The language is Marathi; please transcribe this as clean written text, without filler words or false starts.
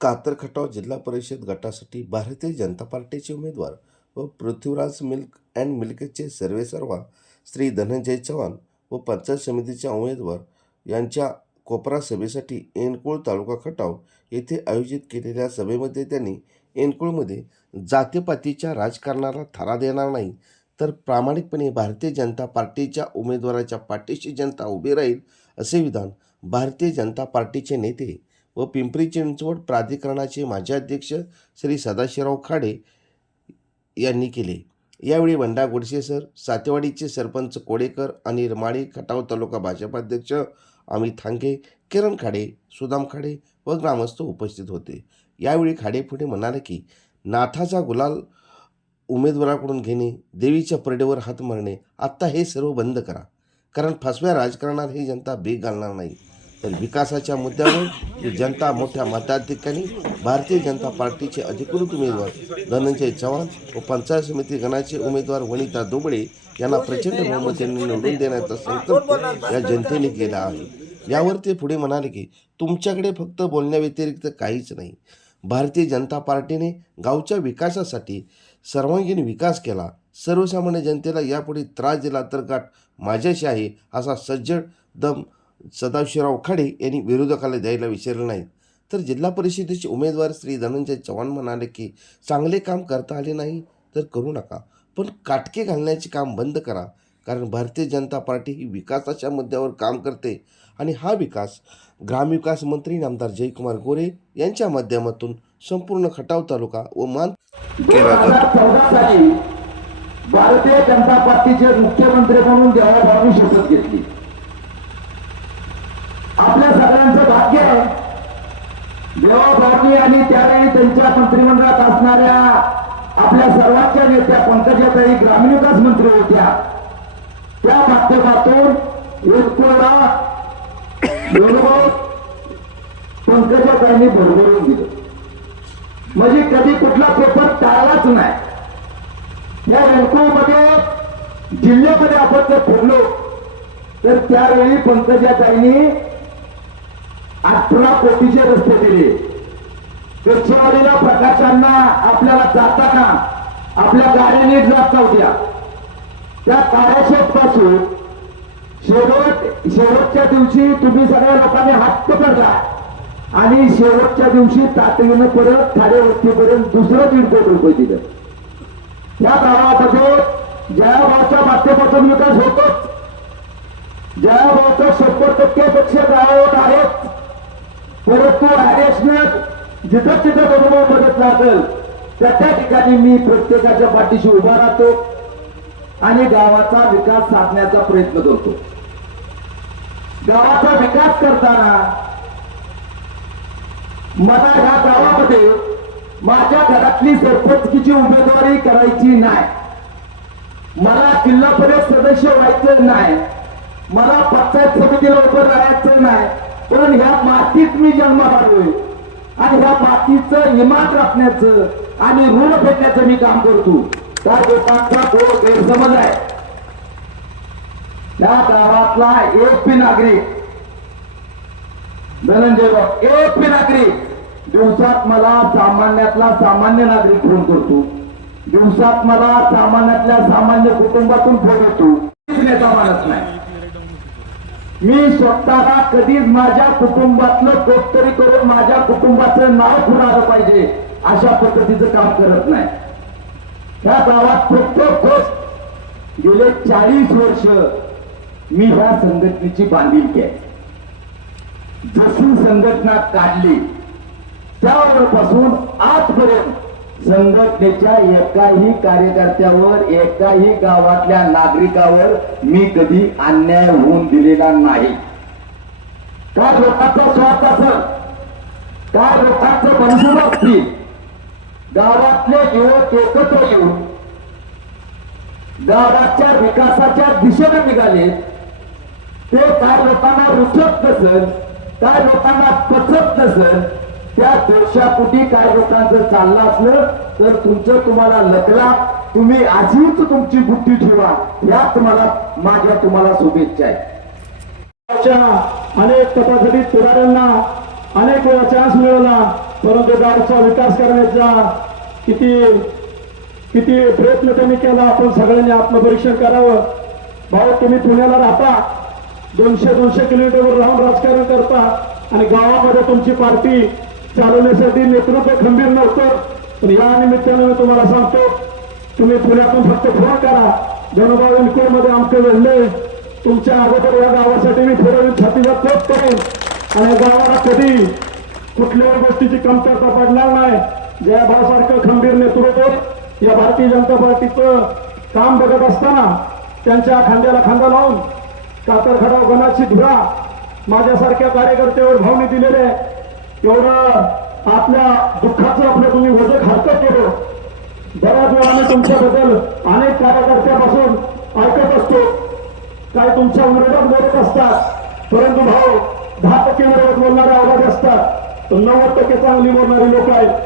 कातर खटाव जिल्हा परिषद गटासाठी भारतीय जनता पार्टीचे उमेदवार व पृथ्वीराज मिल्क अँड मिल्कचे सर्वेसर्वा श्री धनंजय चव्हाण व पंचायत समितीच्या उमेदवार यांच्या कोपरा सभेसाठी एनकुळ तालुका खटाव येथे आयोजित केलेल्या सभेमध्ये त्यांनी एनकुळमध्ये जातीपातीच्या राजकारणाला थारा देणार नाही तर प्रामाणिकपणे भारतीय जनता पार्टीच्या उमेदवाराच्या पाठीशी जनता उभी राहील असे विधान भारतीय जनता पार्टीचे नेते व पिंपरी चिंचवड प्राधिकरणाचे माजी अध्यक्ष श्री सदाशिवराव खाडे यांनी केले। यावेळी बंडा गोडसे सर, सातेवाडीचे सरपंच कोडेकर, अनिल माळी, खटाव तालुका भाजप अध्यक्ष अमित थांगे, किरण खाडे, सुदाम खाडे व ग्रामस्थ उपस्थित होते। यावेळी खाडे पुढे म्हणाले की नाथाचा गुलाल उमेदवाराकडून घेणे, देवीच्या परडेवर हात मारणे, आत्ता हे सर्व बंद करा, कारण फसव्या राजकारणात ही जनता बेग घालणार नाही तर विकासाच्या मुद्द्यावर जनता मोठ्या मताधिक्याने भारतीय जनता पार्टीचे अधिकृत उमेदवार धनंजय चव्हाण व पंचायत समिती गणाचे उमेदवार वनिता दुबळे यांना प्रचंड बहुमताने निवडून देण्याचा संकल्प या जनतेने केला आहे। यावर ते पुढे म्हणाले की तुमच्याकडे फक्त बोलण्याव्यतिरिक्त काहीच नाही। भारतीय जनता पार्टीने गावच्या विकासासाठी सर्वांगीण विकास केला। सर्वसामान्य जनतेला यापुढे त्रास दिला तर गाठ माझ्याशी आहे असा सज्जड दम सदाशिवराव खाडे यांनी विरोधकाला द्यायला विसरले नाही। तर जिल्हा परिषदेचे उमेदवार श्री धनंजय चव्हाण म्हणाले की चांगले काम करता आले नाही तर करू नका, पण काटके घालण्याचे काम बंद करा, कारण भारतीय जनता पार्टी ही विकासाच्या मुद्द्यावर काम करते आणि हा विकास ग्रामविकास मंत्री नामदार जयकुमार गोरे यांच्या माध्यमातून संपूर्ण खटाव तालुका व मान केला जातो। 2014 साली भारतीय जनता पार्टीचे मुख्यमंत्री म्हणून देवाभाऊंनी शपथ घेतली। आपल्या सगळ्यांचं भाग्य आहे देवाभाऊंनी आणि त्यावेळी त्यांच्या मंत्रिमंडळात असणाऱ्या आपल्या सर्वांच्या नेत्या पंकजाताई ग्रामीण विकास मंत्री होत्या, त्या माध्यमातून एनकुळला पंकजाताईंनी भरभरून दिलं, म्हणजे कधी कुठला पेपर टाळलाच नाही। या एनकुळमध्ये जिल्ह्यामध्ये आपण जर फिरलो तर त्यावेळी पंकजाताईंनी 18 कोटीचे रस्ते दिले। पेक्षवाडीला प्रकाशांना आपल्याला जाताना आपल्या गाड्या नीट जात नव्हत्या, त्या काळ्याशेत पासून शेवटच्या दिवशी तुम्ही सगळ्या लोकांनी हात पकडला आणि शेवटच्या दिवशी तातडीनं परत खाडे वस्तीपर्यंत दुसरं 1.5 कोटी रुपये दिलं। या गावामध्ये जयाभाऊच्या माध्यमातून विकास होतोच। जयाभाऊचं 100%पेक्षा गावावर आहेत, परंतु ऍडिशनल जिथं तिथं बरोबर मदत लागेल त्या ठिकाणी मी प्रत्येकाच्या पाठीशी उभा राहतो आणि गावाचा विकास साधण्याचा प्रयत्न करतो। गावाचा विकास करताना मला या गावामध्ये माझ्या घरातली सरपंचकीची उमेदवारी करायची नाही, मला जिल्हा परिषद सदस्य व्हायचं नाही, मला पंचायत समितीला उभं राहायचं नाही, पण ह्या मातीत मी जन्माला आलोय आणि ह्या मातीचं इमान राखण्याचं आणि ऋण फेडण्याचं मी काम करतो। त्या लोकांचा तो गैरसमज आहे। या गावातला एक बी नागरिक धनंजय भाऊ, एक बी नागरिक दिवसात मला सामान्यातला सामान्य नागरिक फोन करतो, दिवसात मला सामान्यातल्या सामान्य कुटुंबातून फोन येतो, नेता मानत नाही। मी स्वतःला कधीच माझ्या कुटुंबातलं कोणतरी करून माझ्या कुटुंबाचं नाव पुढे पाहिजे अशा पद्धतीचं काम करत नाही। त्या गावात प्रत्येक गोष्ट गेले 40 वर्ष मी ह्या संघटनेची बांधिलकी आहे। जशी संघटना काढली त्यावेळेपासून आजपर्यंत संघटनेच्या एकाही कार्यकर्त्यावर, एकाही गावातल्या नागरिकावर मी कधी अन्याय होऊन दिलेला नाही। काय लोकांचा स्वार्थ असेल, काय लोकांचं बंधन असतील, गावातले युवक एकत्र येऊन गावाच्या विकासाच्या दिशेने निघाले, ते काय लोकांना रुचत नसेल, काय लोकांना पचत नसेल, त्या दोषापोटी काय लोकांचं चाललं असलं तर तुम्हाला लकला, तुम्ही आधीच तुमची बुद्धी ठेवा, यात माझ्या तुम्हाला शुभेच्छा आहे। अनेक तपासणी पुढाऱ्यांना अनेक वेळा चान्स मिळवला। परंतु गावचा विकास करण्याचा किती प्रयत्न त्यांनी केला. आपण सगळ्यांनी आत्मपरीक्षण करावं. भाऊ, तुम्ही पुण्याला राहता, 200 किलोमीटरवर राहून राजकारण करता आणि गावामध्ये तुमची पार्टी चालवण्यासाठी नेतृत्व खंबीर नव्हतं. पण या निमित्तानं मी तुम्हाला सांगतो, तुम्ही पुण्यातून फक्त फोन करा. जनभाऊ विनकोडमध्ये आमचं घडलंय, तुमच्या अगोदर या गावासाठी मी फिरवून छातीचा तोप करेन आणि गावाला कधी कुठल्याही गोष्टीची कमतरता पडणार नाही. जयभाऊसारखं खंबीर नेतृत्व या भारतीय जनता पार्टीचं काम बघत असताना त्यांच्या खांद्याला खांदा लावून कातरखडा गणाची धुरा माझ्यासारख्या कार्यकर्त्यावर भावनी दिलेले एवढं आपल्या दुःखाचं आपलं तुम्ही वजन हलकं केलं. बऱ्याच वेळा आम्ही तुमच्याबद्दल अनेक कार्यकर्त्यापासून ऐकत असतो, काय तुमच्या विरोधात बोलत असतात, परंतु भाऊ 10% विरोधात बोलणारे आवाज असतात, तर 90% चांगली बोलणारी लोक आहेत.